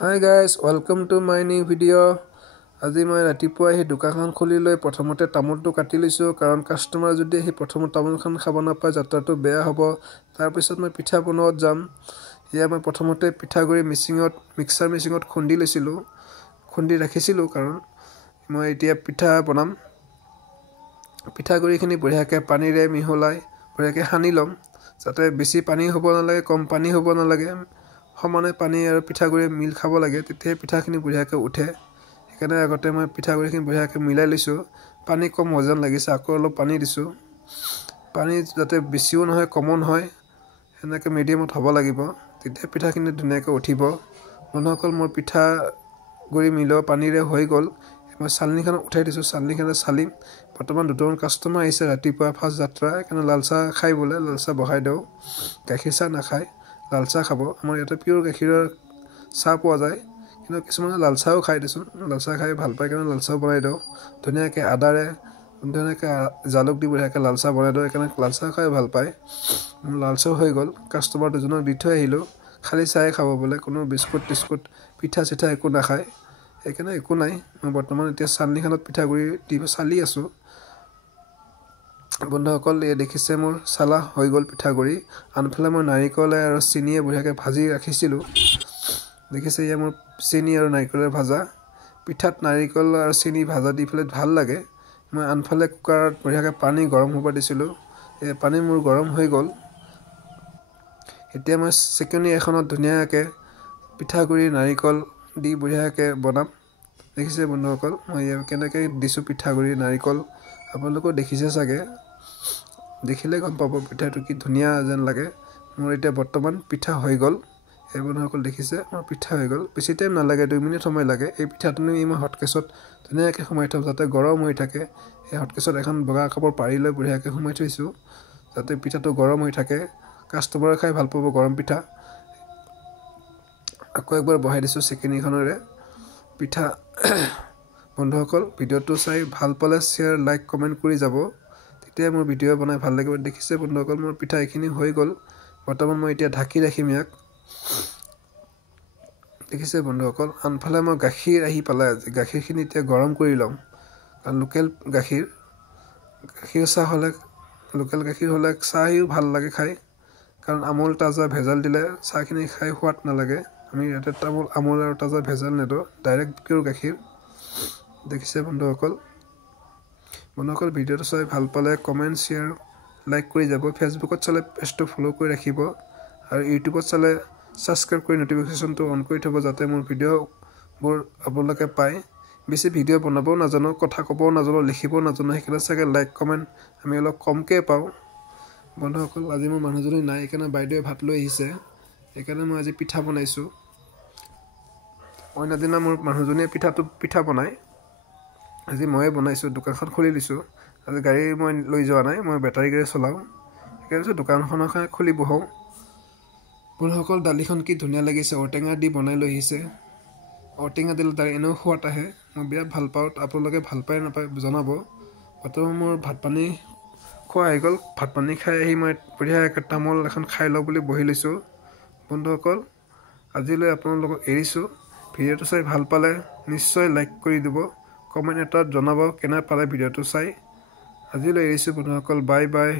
Hi guys, welcome to my new video. আজি মই ৰাতিপুৱা এই দোকানখন খুলি লৈ প্ৰথমতে তামোলটো কাটি লৈছো কাৰণ কাস্টমাৰ যদি এই প্ৰথম তামোলখন খাব নাপায় যাত্ৰাটো বেয়া হ'ব। তাৰ পিছত মই পিঠা বনোৱাত যাম। ইয়া মই প্ৰথমতে পিঠাগুৰি মিক্সাৰ মেচিনত খুন্দি লৈছিলো। খুন্দি ৰাখিছিলো কাৰণ মই এতিয়া পিঠা বনাম। পিঠাগুৰিখিনি বঢ়িয়াকৈ পানীৰে মিহলাই বঢ়িয়াকৈ সানি লম যাতে বেছি পানী হ'ব নালাগে কম পানী হ'ব নালাগে। সমানে পানী আৰু পিঠাগুৰি মিল খাব লাগে তেতিয়া পিঠাখিনি বঢ়িয়াকৈ উঠে। সেইকাৰণে আগতে মই পিঠাগুৰিখিনি বঢ়িয়াকৈ মিলাই লৈছো। পানী কম মজন লাগিছে আকৌ অলপ পানী দিছো। পানী যাতে বেছিও নহয় কমও নহয় এনেকৈ মিডিয়ামত হ'ব লাগিব তেতিয়া পিঠাখিনি ধুনীয়াকৈ উঠিব। বন্ধুসকল মোৰ পিঠাগুৰি মিলোৱা পানীৰে হৈ গ'ল। মই চালনীখন উঠাই দিছো চালনীখনে চালিম। বৰ্তমান দুজন কাস্টমাৰ আহিছে ৰাতিপুৱা ফাৰ্ষ্ট যাত্ৰা কাৰণ লাল চাহ খাই বলে লাল চাহ বহাই দিও। গাখীৰ চাহ নাখায় লাল চাহ খাব। আমাৰ ইয়াতে পিওৰ গাখীৰৰ চাহ পোৱা যায় কিন্তু কিছুমানে লাল চাহও খাই দিছো। লাল চাহ খাই ভাল পায় কাৰণ লাল চাহ বনাই দিও ধুনীয়াকৈ আদাৰে ধুনীয়াকৈ জালুক দি বঢ়িয়াকৈ লাল চাহ বনাই দিও সেইকাৰণে লাল চাহ খাই ভাল পায়। লাল চাহ হৈ গ'ল কাস্টমাৰ দুজনক দি থৈ আহিলো খালি চাহে খাব বলে কোনো বিস্কুট টিস্কুট পিঠা চিঠা একো নাখায় সেইকাৰণে একো নাই। মই বৰ্তমান এতিয়া চালনীখনত পিঠাগুৰি দি চালি আছো। বন্ধুসকল এই দেখিছে মোৰ চালা হৈ গ'ল পিঠাগুৰি। আনফালে মই নাৰিকল আৰু চেনিয়ে বঢ়িয়াকৈ ভাজি ৰাখিছিলো। দেখিছে ইয়া মোৰ চেনি আৰু নাৰিকলৰ ভাজা। পিঠাত নাৰিকল আৰু চেনি ভাজা দি ফেলে ভাল লাগে। মই আনফালে কুকাৰত বঢ়িয়াকৈ পানী গৰম হ'ব দিছিলো। এই পানী মোৰ গৰম হৈ গ'ল। এতিয়া মই চেকনি এখনত ধুনীয়াকৈ পিঠাগুৰি নাৰিকল দি বঢ়িয়াকৈ বনাম। দেখিছে বন্ধুসকল মই কেনেকৈ দিছো পিঠাগুৰি নাৰিকল আপোনালোকেও দেখিছে চাগে। দেখিলে গম পাব পিঠাটো কি ধুনীয়া যেন লাগে। মোৰ এতিয়া বৰ্তমান পিঠা হৈ গ'ল। এই বন্ধুসকল দেখিছে মোৰ পিঠা হৈ গ'ল। বেছি টাইম নালাগে 2 মিনিট সময় লাগে। এই পিঠাটো মই হটকেছত ধুনীয়াকৈ সোমাই থম যাতে গৰম হৈ থাকে। এই হটকেছত এখন বগা কাপোৰ পাৰি লৈ বঢ়িয়াকৈ সোমাই থৈছো যাতে পিঠাটো গৰম হৈ থাকে। কাস্টমাৰে খাই ভাল পাব গৰম পিঠা। আকৌ একবাৰ বহাই দিছো চেকনিখনৰে পিঠা। বন্ধুসকল ভিডিওটো চাই ভাল পালে শেয়াৰ লাইক কমেন্ট কৰি যাব তেতিয়া মোৰ ভিডিও বনাই ভাল লাগিব। দেখিছে বন্ধুসকল মোৰ পিঠা এইখিনি হৈ গ'ল। বৰ্তমান মই এতিয়া ঢাকি ৰাখিম ইয়াক। দেখিছে বন্ধুসকল আনফালে মই গাখীৰ আহি পালে আজি গাখীৰখিনি এতিয়া গৰম কৰি লম কাৰণ লোকেল গাখীৰ চাহ হ'লে লোকেল গাখীৰ হ'লে চাহিও ভাল লাগে খাই কাৰণ আমুল তাজা ভেজাল দিলে চাহখিনি খাই সোৱাদ নালাগে। আমি ইয়াতে আমুল আৰু তাজা ভেজাল নেদো ডাইৰেক্ট পিওৰ গাখীৰ। দেখিছে বন্ধুসকল ভিডিওটো চাই ভাল পালে কমেন্ট শেয়াৰ লাইক কৰি যাব। ফেচবুকত চালে পেজটো ফলো কৰি ৰাখিব আৰু ইউটিউবত চালে সাবস্ক্ৰাইব কৰি নটিফিকেশনটো অন কৰি থব যাতে মোৰ ভিডিওবোৰ আপোনালোকে পায়। বেছি ভিডিও বনাবও নাজানো কথা ক'বও নাজানো লিখিবও নাজানো সেইকাৰণে চাগে লাইক কমেন্ট আমি অলপ কমকৈ পাওঁ। বন্ধুসকল আজি মোৰ মানুহজনী নাই সেইকাৰণে বাইদেৱে ভাত লৈ আহিছে সেইকাৰণে মই আজি পিঠা বনাইছো। অন্য দিনা মোৰ মানুহজনীয়ে পিঠা বনায় আজি ময়ে বনাইছো। দোকানখন খুলি দিছো আজি গাড়ী মই লৈ যোৱা নাই মই বেটাৰী গাড়ী চলাও সেইকাৰণে দোকানখনক খুলি বহো। বন্ধুসকল দালিখন কি ধুনীয়া লাগিছে ঔটেঙা দি বনাই লৈ আহিছে। ঔটেঙা দিলে তাৰ এনেও সোৱাদ আহে মই বিৰাট ভাল পাওঁ। আপোনালোকে ভাল পায় নাপায় জনাব। বৰ্তমান মোৰ ভাত পানী খোৱা হৈ গ'ল। ভাত পানী খাই আহি মই বঢ়িয়াকৈ তামোল এখন খাই লওঁ বুলি বহি লৈছো। বন্ধুসকল আজিলৈ আপোনালোকক এৰিছো। ভিডিওটো চাই ভাল পালে নিশ্চয় লাইক কৰি দিব কমেন্ট এটাত জনাব কেনে পালে ভিডিওটো চাই। আজিলৈ এৰিছো বন্ধুসকল বাই বাই।